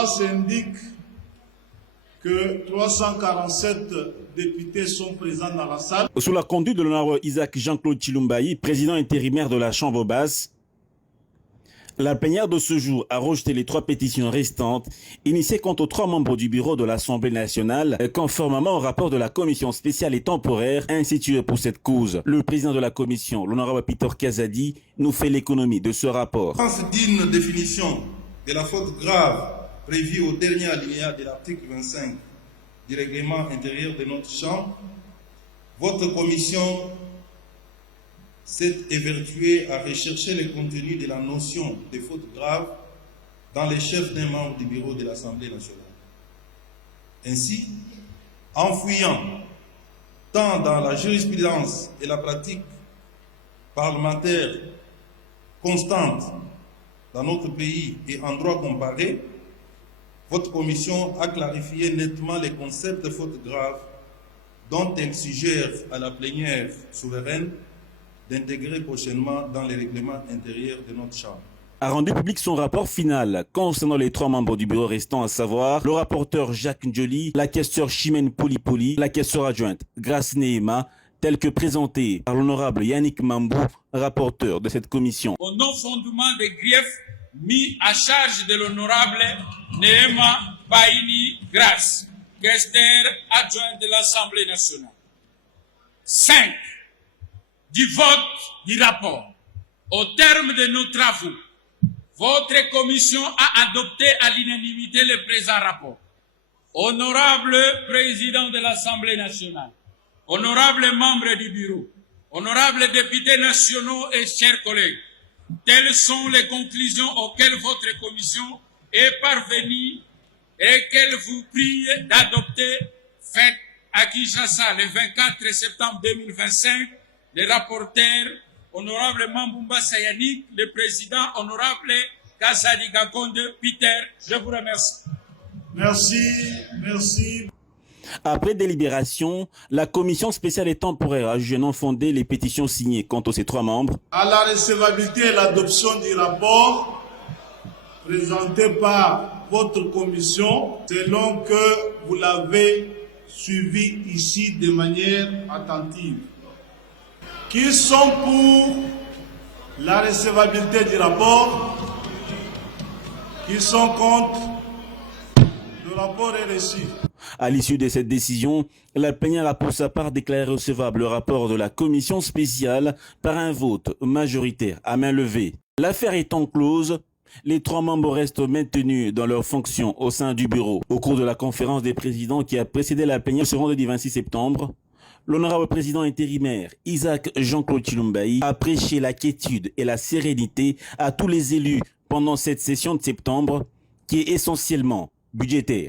l'audience indique que 347 députés sont présents dans la salle. Sous la conduite de l'honorable Isaac Jean-Claude Chilumbayi, président intérimaire de la Chambre basse, la plénière de ce jour a rejeté les 3 pétitions restantes initiées contre 3 membres du bureau de l'Assemblée nationale, conformément au rapport de la commission spéciale et temporaire instituée pour cette cause. Le président de la commission, l'honorable Peter Kazadi, nous fait l'économie de ce rapport. En d'une définition de la faute grave prévue au dernier alinéa de l'article 25 du règlement intérieur de notre Chambre, votre commission s'est évertuée à rechercher le contenu de la notion de faute grave dans les chefs d'un membre du bureau de l'Assemblée nationale. Ainsi, en fouillant tant dans la jurisprudence et la pratique parlementaire constante dans notre pays et en droit comparé, votre commission a clarifié nettement les concepts de faute grave dont elle suggère à la plénière souveraine d'intégrer prochainement dans les règlements intérieurs de notre Chambre. A rendu public son rapport final concernant les 3 membres du bureau restants, à savoir le rapporteur Jacques Ndjoli, la questeure Chimène Poulipoli, la questeure adjointe Grace Nehema, tel que présenté par l'honorable Yannick Mambou, rapporteur de cette commission. Au non-fondement des griefs mis à charge de l'honorable Nehema Baini Grace, questeur adjointe de l'Assemblée nationale. 5. Du vote du rapport. Au terme de nos travaux, votre commission a adopté à l'unanimité le présent rapport. Honorable président de l'Assemblée nationale, honorables membres du bureau, honorables députés nationaux et chers collègues, telles sont les conclusions auxquelles votre commission est parvenue et qu'elle vous prie d'adopter, faites à Kinshasa le 24 septembre 2025, le rapporteur, honorable Mambumba Sayanik, le président, honorable Kazadi Gakonde Peter. Je vous remercie. Merci. Après délibération, la commission spéciale et temporaire a jugé non fondé les pétitions signées contre ces 3 membres. À la recevabilité et l'adoption du rapport présenté par votre commission, selon que vous l'avez suivi ici de manière attentive. Qui sont pour la recevabilité du rapport? Qui sont contre? Le rapport est reçu. À l'issue de cette décision, la plénière a pour sa part déclaré recevable le rapport de la commission spéciale par un vote majoritaire à main levée. L'affaire étant close, les 3 membres restent maintenus dans leurs fonctions au sein du bureau. Au cours de la conférence des présidents qui a précédé la plénière ce vendredi 26 septembre, l'honorable président intérimaire Isaac Jean-Claude Chilumbayi a prêché la quiétude et la sérénité à tous les élus pendant cette session de septembre qui est essentiellement budgétaire.